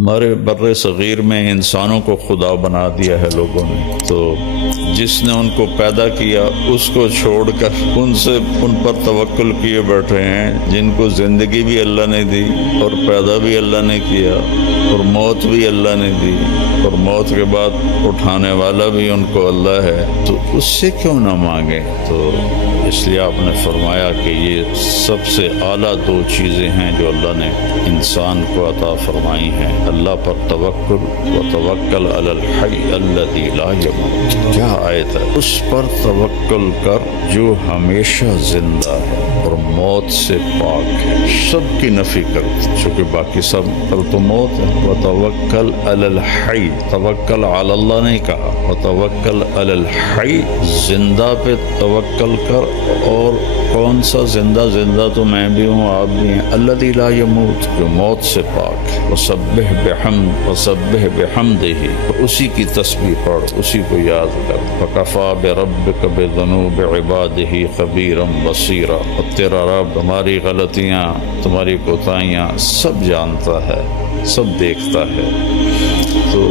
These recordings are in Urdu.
ہمارے بر صغیر میں انسانوں کو خدا بنا دیا ہے لوگوں نے، تو جس نے ان کو پیدا کیا اس کو چھوڑ کر ان پر توکل کیے بیٹھے ہیں جن کو زندگی بھی اللہ نے دی اور پیدا بھی اللہ نے کیا اور موت بھی اللہ نے دی اور موت کے بعد اٹھانے والا بھی ان کو اللہ ہے، تو اس سے کیوں نہ مانگیں؟ تو اس لیے آپ نے فرمایا کہ یہ سب سے اعلیٰ دو چیزیں ہیں جو اللہ نے انسان کو عطا فرمائی ہیں، اللہ پر توکل و توکل علی الحی الذی لا یموت۔ کیا آیت ہے؟ اس پر توکل کر جو ہمیشہ زندہ ہے اور موت سے پاک ہے، سب کی نفی کر، چونکہ باقی سب پر تو موت ہے۔ وتوکل علی الحی، توکل علی اللہ نہیں کہا، وتوکل علی الحی، زندہ پہ توکل کر۔ اور کون سا زندہ؟ زندہ تو میں بھی ہوں، آپ بھی ہیں، الذی لا یموت، جو موت سے پاک ہے۔ وسبح بحمدہ، اسی کی تسبیح پڑھ، اسی کو یاد کر۔ وکفیٰ بربک بذنوب عبادہ خبیرا بصیرا، اور تیرا رب تمہاری غلطیاں، تمہاری کوتاہیاں سب جانتا ہے، سب دیکھتا ہے۔ تو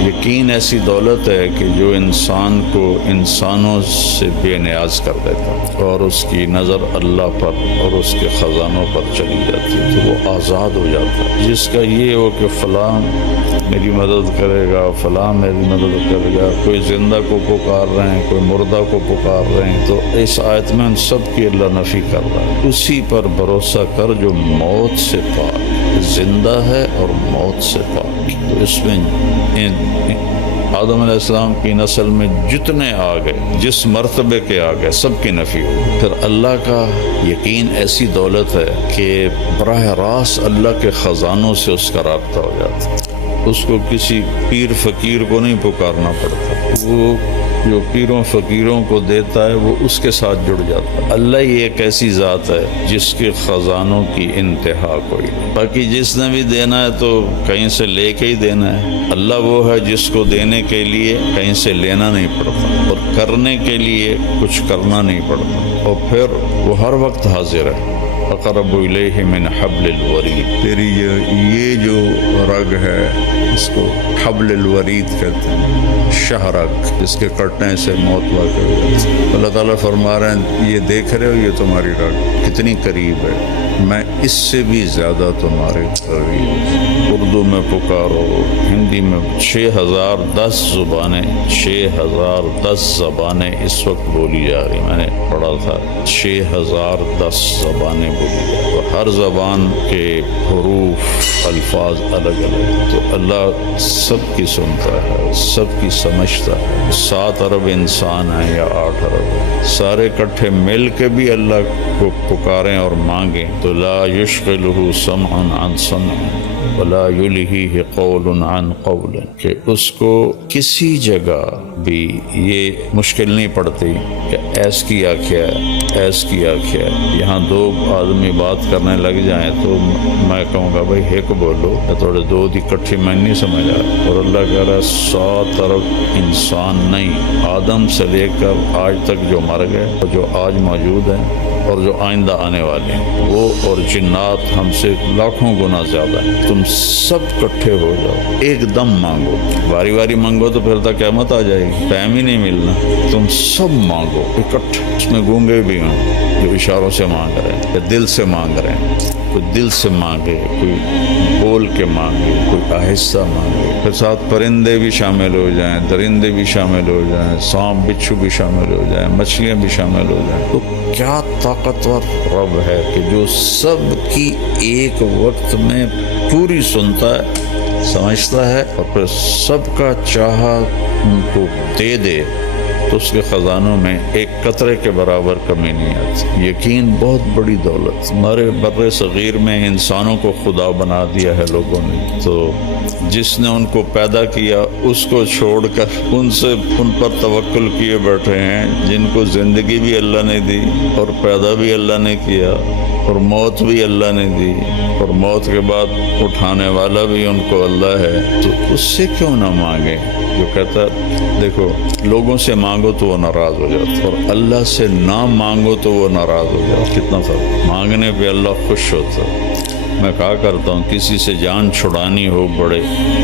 یقین ایسی دولت ہے کہ جو انسان کو انسانوں سے بے نیاز کر دیتا ہے اور اس کی نظر اللہ پر اور اس کے خزانوں پر چلی جاتی ہے، تو وہ آزاد ہو جاتا ہے۔ جس کا یہ ہو کہ فلاں میری مدد کرے گا، فلاں میری مدد کرے گا، کوئی زندہ کو پکار رہے ہیں، کوئی مردہ کو پکار رہے ہیں، تو اس آیت میں ان سب کی اللہ نفی کر رہا ہے۔ اسی پر بھروسہ کر جو موت سے پاک، زندہ ہے اور موت سے پاک۔ تو اس میں آدم علیہ السلام کی نسل میں جتنے آ گئے، جس مرتبے کے آ گئے، سب کی نفی ہو۔ پھر اللہ کا یقین ایسی دولت ہے کہ براہ راست اللہ کے خزانوں سے اس کا رابطہ ہو جاتا ہے، اس کو کسی پیر فقیر کو نہیں پکارنا پڑتا، وہ جو پیروں فقیروں کو دیتا ہے وہ اس کے ساتھ جڑ جاتا ہے۔ اللہ ہی ایک ایسی ذات ہے جس کے خزانوں کی انتہا کوئی نہیں، باقی جس نے بھی دینا ہے تو کہیں سے لے کے ہی دینا ہے۔ اللہ وہ ہے جس کو دینے کے لیے کہیں سے لینا نہیں پڑتا اور کرنے کے لیے کچھ کرنا نہیں پڑتا، اور پھر وہ ہر وقت حاضر ہے۔ اقرب الیہ من حبل الورید، تیری یہ جو رگ ہے اس کو حبل الورید کہتے ہیں، شہرگ، جس کے کٹنے سے موت واقع ہو جاتی ہے۔ اللہ تعالیٰ فرما رہے ہیں یہ دیکھ رہے ہو یہ تمہاری رگ کتنی قریب ہے، میں اس سے بھی زیادہ تمہارے قریب۔ اردو میں پکارو، ہندی میں 6010 زبانیں، 6010 زبانیں اس وقت بولی جا رہی، میں نے پڑھا تھا 6010 زبانیں بولی جا رہی، اور ہر زبان کے حروف، الفاظ الگ الگ، تو اللہ سب کی سنتا ہے، سب کی سمجھتا ہے۔ 7 ارب انسان ہیں یا 8 ارب، سارے اکٹھے مل کے بھی اللہ کو پکاریں اور مانگیں تو لا یشغلہ سمع عن سمع ولا یلہیہ قول عن قول، کہ اس کو کسی جگہ بھی یہ مشکل نہیں پڑتی کہ ایس کیا کیا ایس کیا کیا۔ یہاں 2 آدمی بات کرنے لگ جائیں تو میں کہوں گا بھائی ایک بولو، تھوڑے 2 دی کٹھی میں نہیں سمجھ آ، اور اللہ کہہ رہا ہے 100 ارب انسان نہیں، آدم سے لے کر آج تک جو مر گئے اور جو آج موجود ہیں اور جو آئندہ آنے والے ہیں، وہ اور جنات ہم سے لاکھوں گنا زیادہ ہیں، تم سب کٹھے ہو جاؤ، ایک دم مانگو، باری باری مانگو تو پھر تک قیامت آ جائے گی، ٹائم ہی نہیں ملنا، تم سب مانگو اکٹھے۔ اس میں گونگے بھی ہیں جو اشاروں سے مانگ رہے ہیں، یا دل سے مانگ رہے ہیں، کوئی دل سے مانگے، کوئی بول کے مانگے، کوئی آہستہ مانگے، پھر ساتھ پرندے بھی شامل ہو جائیں، درندے بھی شامل ہو جائیں، سانپ بچھو بھی شامل ہو جائیں، مچھلیاں بھی شامل ہو جائیں، تو کیا طاقتور رب ہے کہ جو سب کی ایک وقت میں پوری سنتا ہے، سمجھتا ہے، اور پھر سب کا چاہا ان کو دے دے، تو اس کے خزانوں میں ایک قطرے کے برابر کمی نہیں آتی۔ یقین بہت بڑی دولت، ہمارے بر صغیر میں انسانوں کو خدا بنا دیا ہے لوگوں نے، تو جس نے ان کو پیدا کیا اس کو چھوڑ کر ان پر توکل کیے بیٹھے ہیں جن کو زندگی بھی اللہ نے دی اور پیدا بھی اللہ نے کیا اور موت بھی اللہ نے دی اور موت کے بعد اٹھانے والا بھی ان کو اللہ ہے، تو اس سے کیوں نہ مانگے؟ جو کہتا ہے دیکھو لوگوں سے مانگو تو وہ ناراض ہو جاتا اور اللہ سے نہ مانگو تو وہ ناراض ہو جاتا، کتنا فرق، مانگنے پہ اللہ خوش ہوتا ہے میں کہا کرتا ہوں کسی سے جان چھڑانی ہو بڑے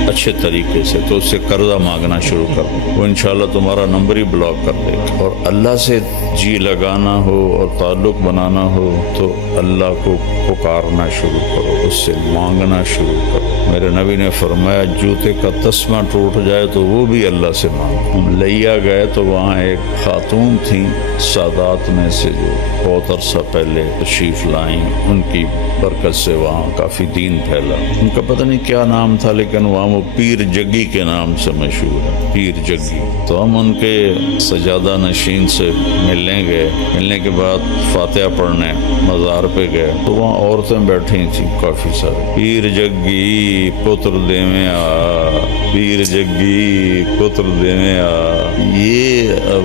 اچھے طریقے سے تو اس سے قرضہ مانگنا شروع کر دو، وہ انشاءاللہ تمہارا نمبر ہی بلاک کر دے گا۔ اور اللہ سے جی لگانا ہو اور تعلق بنانا ہو تو اللہ کو پکارنا شروع کرو، اس سے مانگنا شروع کرو۔ میرے نبی نے فرمایا جوتے کا تسمہ ٹوٹ جائے تو وہ بھی اللہ سے مانگو۔ ہم لیا گئے تو وہاں ایک خاتون تھیں سادات میں سے جو بہت عرصہ پہلے تشریف لائیں، ان کی برکت سے وہاں کافی دین پھیلا۔ ان کا پتہ نہیں کیا نام تھا لیکن وہاں وہ پیر جگی کے نام سے مشہور ہے، پیر جگی۔ تو ہم ان کے سجادہ نشین سے ملنے گئے، ملنے کے بعد فاتحہ پڑھنے مزار پہ گئے تو وہاں عورتیں بیٹھی تھیں کافی سارے۔ پیر جگی پتر دیویں آ، پیر جگی پتر دیویں آ۔ یہ اب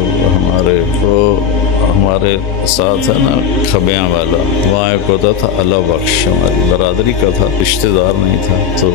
ہمارے ساتھ ہے نا کھبیاں والا، وہاں ایک ہوتا تھا اللہ بخش، ہماری برادری کا تھا، رشتہ دار نہیں تھا۔ تو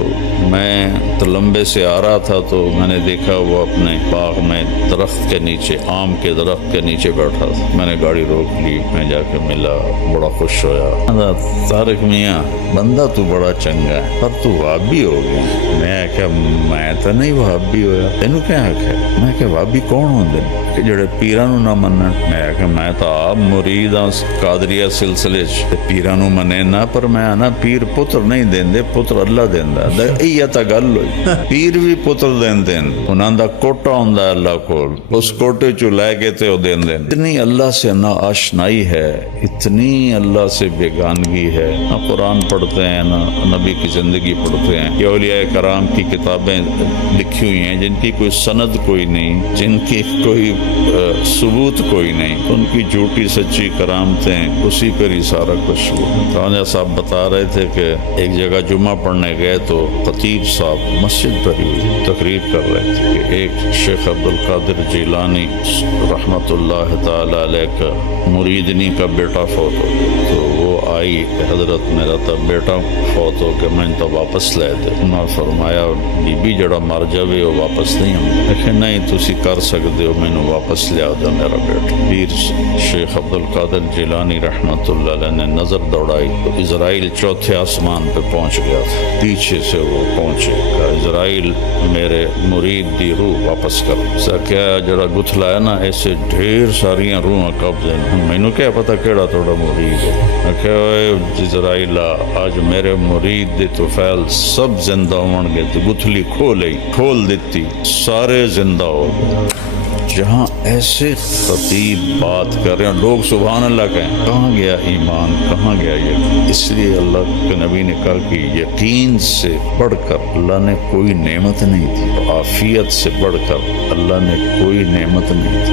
میں تو لمبے سے آ رہا تھا تو میں نے دیکھا وہ اپنے باغ میں درخت کے نیچے، آم کے درخت کے نیچے بیٹھا تھا۔ میں نے گاڑی روک لی، میں جا کے ملا، بڑا خوش ہویا۔ طارق میاں بندہ تو بڑا چنگا ہے پر تو وہابی ہو گیا۔ میں کہ میں تو نہیں وہابی ہویا، تینوں کیا حق ہے؟ میں کہ وہابی کون ہوندے کہ جڑے پیراں نو نہ منن؟ میں کہ میں تو آپ مرید ہاں قادریہ سلسلے چ، پیراں نو منے نہ، پر میں نا پیر پتر نہیں دیندے، پتر اللہ دیندا۔ یہ تا گل ہوئی، پیر بھی پتر دیندے، انہاں دا کوٹا ہوندا اللہ کول، اس کوٹے چوں لے کے تے او دیندے۔ اتنی اللہ سے نا آشنائی ہے، اتنی اللہ سے بیگانگی ہے، نہ قرآن پڑھتے ہیں نہ نبی کی زندگی پڑھتے ہیں۔ یہ اولیاء کرام کی کتابیں لکھی ہوئی ہیں جن کی کوئی سند کوئی نہیں، جن کی کوئی ثبوت کوئی نہیں، ان کی جھوٹی سچی کرامتیں، اسی پر ہی سارا کچھ ہوا۔ خواجہ صاحب بتا رہے تھے کہ ایک جگہ جمعہ پڑھنے گئے تو خطیب صاحب مسجد پر ہی تقریر کر رہے تھے کہ ایک شیخ عبد القادر جیلانی رحمۃ اللہ تعالی علیہ کا مریدنی کا بیٹا فوت ہو گیا۔ تو وہ آئی کہ حضرت میرا تو بیٹا فوت ہو کے میں تو واپس لے دے۔ انہوں نے فرمایا بی بی جڑا مر جاوے وہ واپس نہیں ہوں۔ لیکن نہیں تسی کر سکتے ہو، مینوں واپس لیا دو میرا بیٹا۔ پیر شیخ عبد القادر جیلانی رحمۃ اللہ علیہ نے نظر دوڑائی تو اسرائیل چوتھے آسمان پہ پہنچ گیا تھا، پیچھے سے وہ پہنچے گا، اسرائیل میرے مرید دی روح واپس کر۔ کیا جڑا گتھلا ہے نا ایسے ڈھیر ساریاں روحاں قبض ہیں، مینوں کیا پتہ کیڑا تھوڑا مرید ہے۔ کہ اسرائیل آج میرے مرید دے توفیل سب زندہ ہون گے، تو گتھلی کھول دیتی، سارے زندہ ہو گئے۔ جہاں ایسے خطیب بات کر رہے ہیں لوگ سبحان اللہ کہیں، کہاں گیا ایمان، کہاں گیا یقین؟ اس لیے اللہ کے نبی نے کہا کہ یقین سے بڑھ کر اللہ نے کوئی نعمت نہیں دی، عافیت سے بڑھ کر اللہ نے کوئی نعمت نہیں دی۔